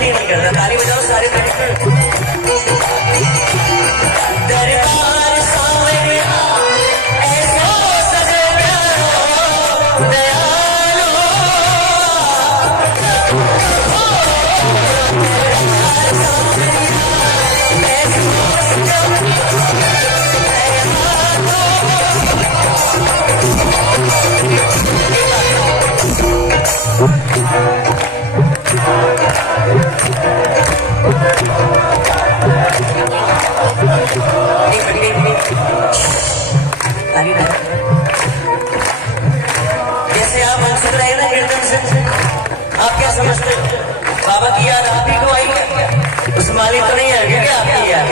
नहीं करता, ताली बजाओ सारे दरबार सावरिया ऐसा सजना दयालो जैसे आप सुन रहे हैं ना कीर्तन से, आप क्या समझते हो? बाबा की याद आप ही को आई क्या? उस मालिक तो नहीं है क्या आपकी याद?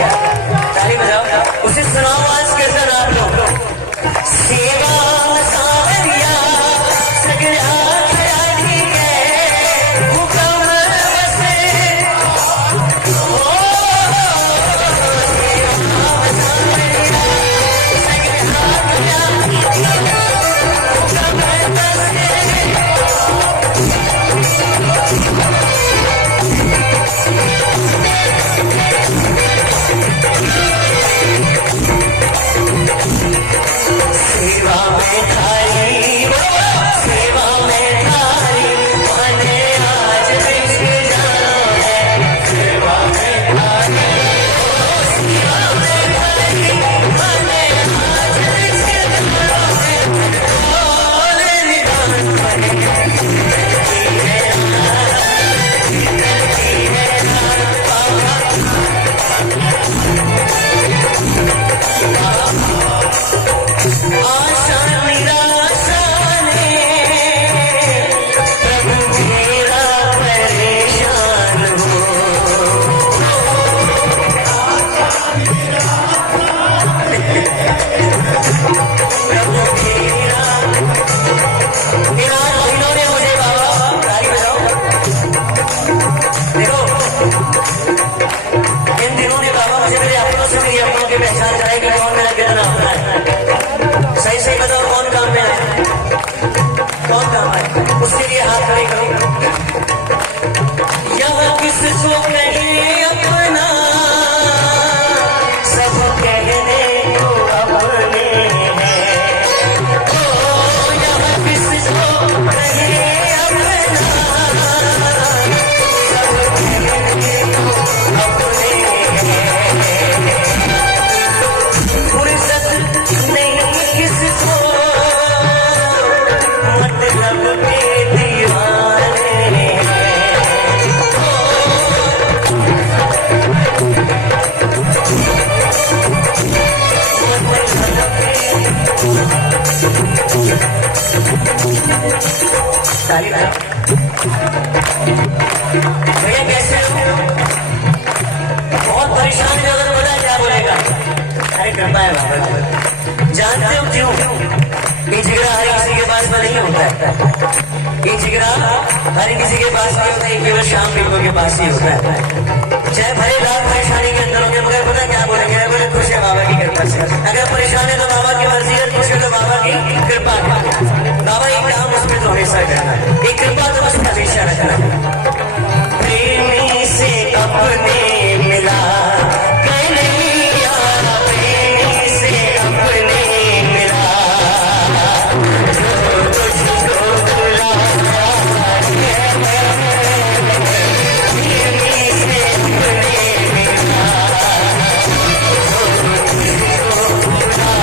ताली बजाओ, उसे सुनाओ आज कीर्तन आप लोग। सेवा सावरिया सगरा खयाली के हुक्म बसे सही सही बताओ कौन काम में है, कौन काम है? उसके लिए हाथ खड़े करो। यहाँ किसको कहीं अपना सब कहने को अपने हैं। ओ यहाँ किसको कहीं अपना सब कहने को अपने हैं। फुर्सत नहीं किसको मतलब के दीवाने भैया कैसे हो? बहुत परेशान है, अगर बोला क्या बोलेगा? अरे कृपा है बाबा। जानते हो क्यों? ये जिगरा हर किसी के पास में नहीं होता है। ये जिगरा हर किसी के पास में होता है, केवल शाम बिल्कुल के पास ही होता है। चाहे भले लाख परेशानी के अंदर होंगे, मगर पता क्या बोलेंगे? बोले खुश है बाबा की कृपा से। अगर परेशान है तो बाबा की मर्जी है, खुश है तो बाबा की कृपा है। बाबा एक काम उसमें तो हमेशा करना है, एक कृपा तो बस हमेशा रखना है। प्रेमी से अपने मिला कन्हैया, प्रेमी से अपने मिला, जो तुझको बुलाया प्रेमी से अपने मिला, जो तुझको बुलाया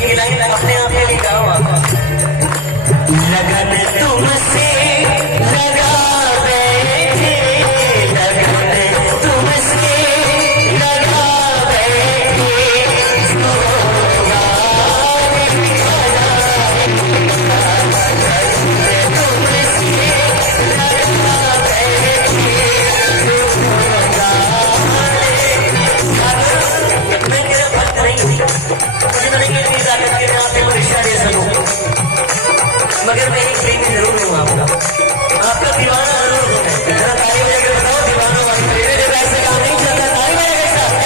ये लाइन अपने आप में लिखा हुआ लगन तुमसे लगा बैठे, लगन तुमसे लगा बैठे, मैं तेरा भक्त नहीं हूँ, मुझे नहीं इतनी ताकत के मैं आपको रिश्ता दे सकूं, मगर मैं एक प्रेमी जरूर हूँ आपका, आपका दीवाना जरूर हूँ मैं। जरा ताली बजा के बताओ दीवाना वाली, मेरे जब ऐसे काम नहीं चलता, ताली बजा के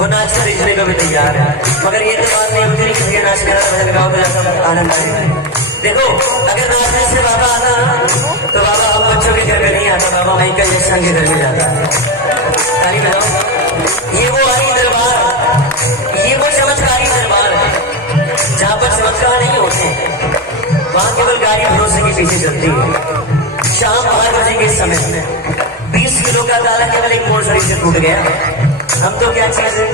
वो नाच कर इतने को भी तैयार है, मगर ये तो बात नहीं होती कि ये नाच करा भजन गाओ तो ज्यादा आनंद आएगा। देखो अगर नाचने से बाबा आता तो बाबा अब बच्चों के घर में नहीं आता, बाबा वहीं का जैसा के घर में जाता है। ताली बजाओ। ये वो आई दरबार, ये वो चमत्कारी दरबार है जहाँ पर चमत्कार नहीं होते, वहाँ केवल गाड़ी भरोसे के पीछे चलती है। शाम 5 बजे के समय 20 किलो का ताला केवल एक मोड़ सड़ी से टूट गया। हम तो क्या चीज है,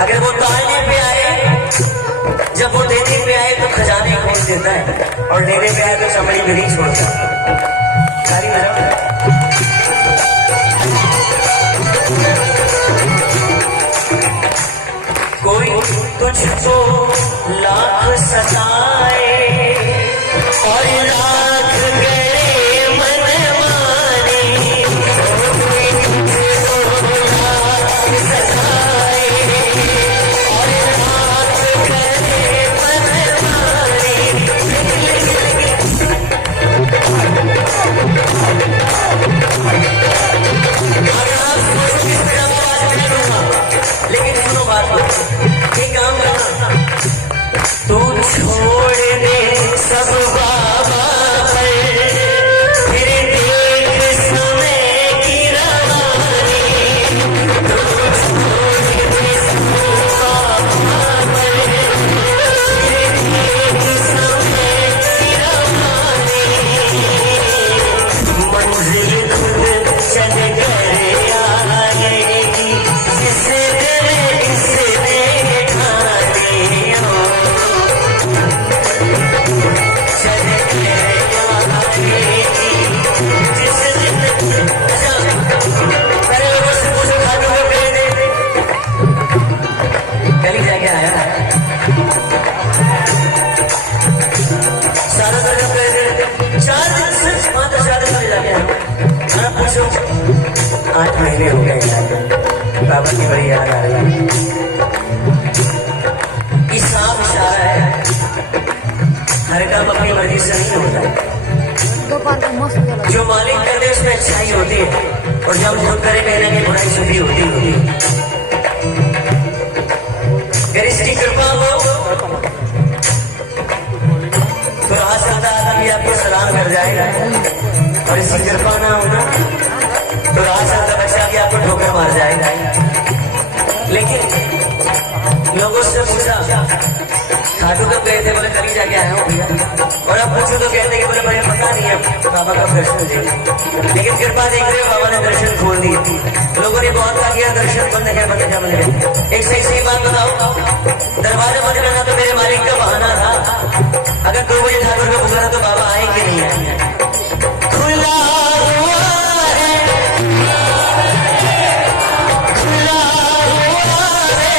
अगर वो तालने पे आए, जब वो देने पे आए तो खजाने खोल देता है, और लेने पे आए तो चमड़ी भी नहीं छोड़ता। सारी कोई तुझको लाख सताए और लाख करे मन माने, तुझको लाख सताए और लाख करे मन माने। लेकिन सुनो बात, ये काम करना, तू छोड़ दे सब बाबा पर, फिर देख समय की रवानी। तू छोड़ दे सब बाबा पर, फिर देख समय की रवानी। मंजिल खुद चल कर आएगी, जिसे गली जाके आया सारा सारा पैसे 4 दिन से मात्र 4 दिन से जाके आया। पूछो 8 महीने हो गए, बाबा की बड़ी याद आ रही है। ये साफ इशारा है, हर काम अपनी मर्जी से नहीं होता। जो मालिक कर दे उसमें अच्छाई होती है, और जब खुद करे कहने की बुराई छुपी होती है। अगर इसकी कृपा हो तो आ सकता आदमी आपको सलाम कर जाएगा, और इसकी कृपा ना होना तो आ सकता बच्चा भी आपको ठोकर मार जाएगा। लेकिन लोगों से पूछा खाटू कब गए थे, बोले कल ही जाके आया हूँ भैया। और अब पूछो तो कहते कि बोले मुझे पता नहीं है, बाबा कब दर्शन दे। लेकिन कृपा देख रहे हो, बाबा ने दर्शन खोल दी। लोगों ने बहुत कहा किया दर्शन बंद है, बंद है, बंद है। एक सही बात बताओ, दरवाजा बंद करना तो मेरे मालिक का बहाना था। अगर 2 बजे ठाकुर का पुकारा तो बाबा आएंगे नहीं आएंगे। खुला हुआ है, खुला हुआ है।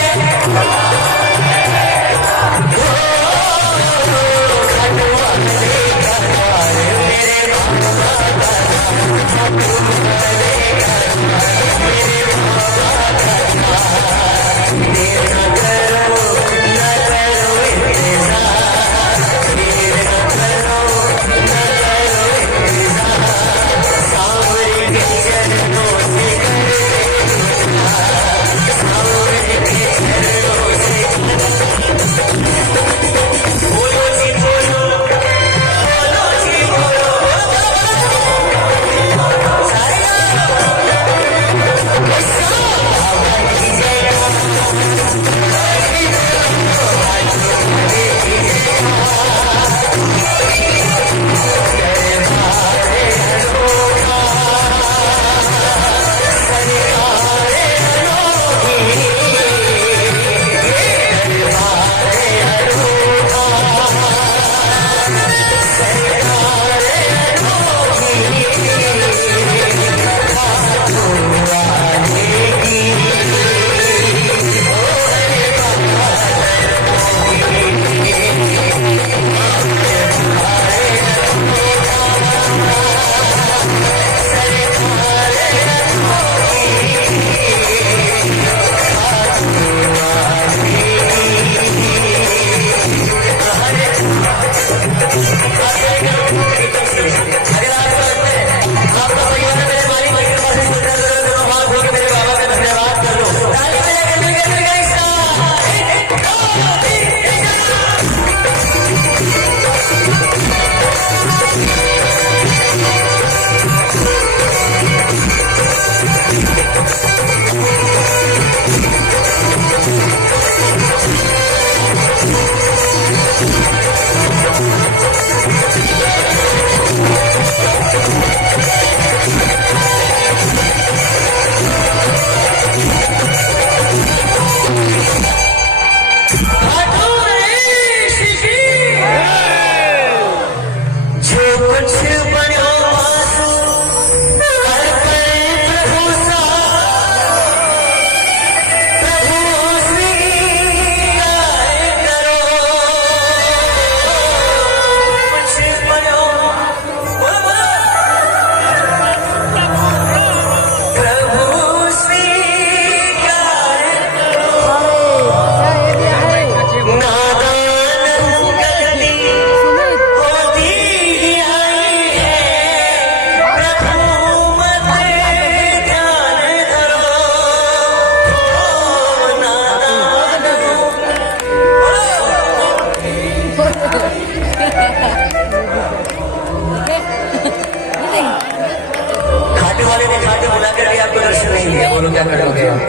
बोलो क्या कर लोगे आप?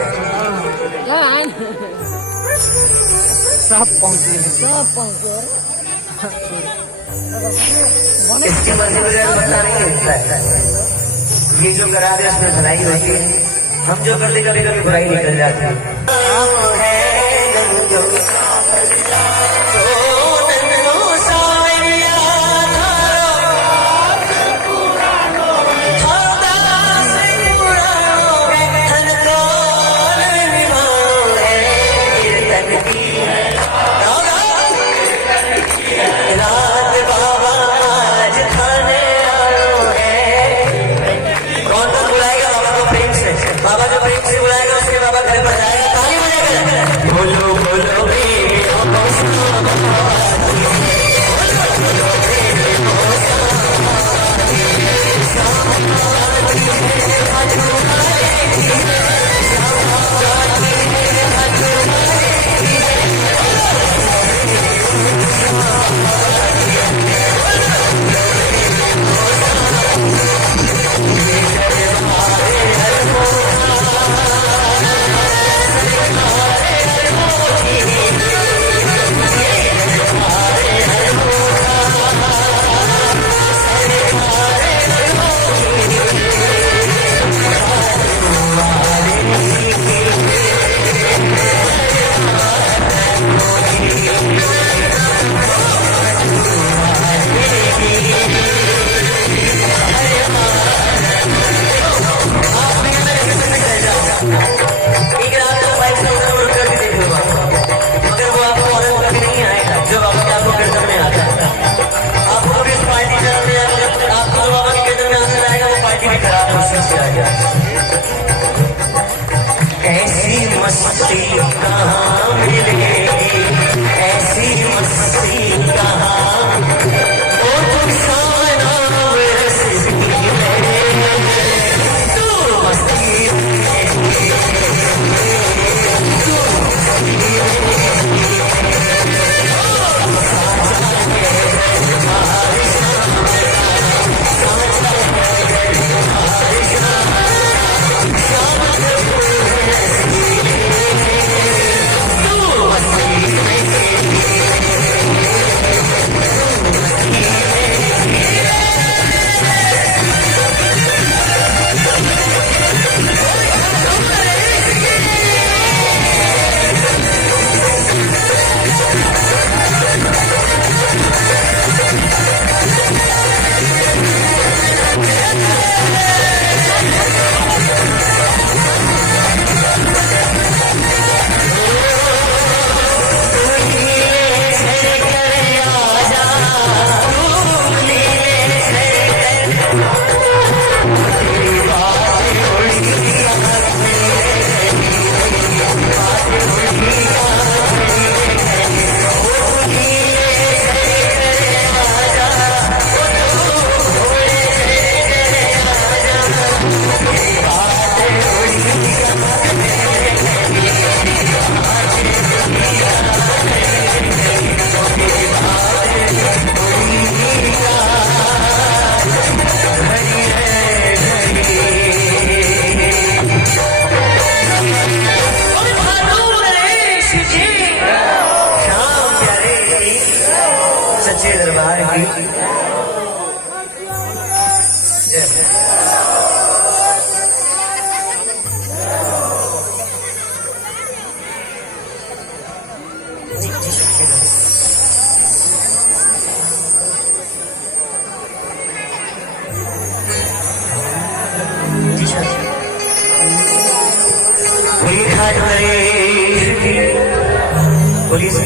इसकी मर्जी वगैरह बता नहीं है। ये जो करा दे उसमें भलाई होती है, हम जो करते कभी कभी बुराई निकल जाती है। बाबा जो प्रेम से बुलाएगा उसके बाबा घर पर जाएगा, ताली बजाएगा, बोलो बोलो ऐसी मस्ती कहाँ मिलेगी, ऐसी मस्ती कहाँ, ओ तुम सामना मेरे सिद्धि में, तू मस्ती सच्चे दरबार की पुलिस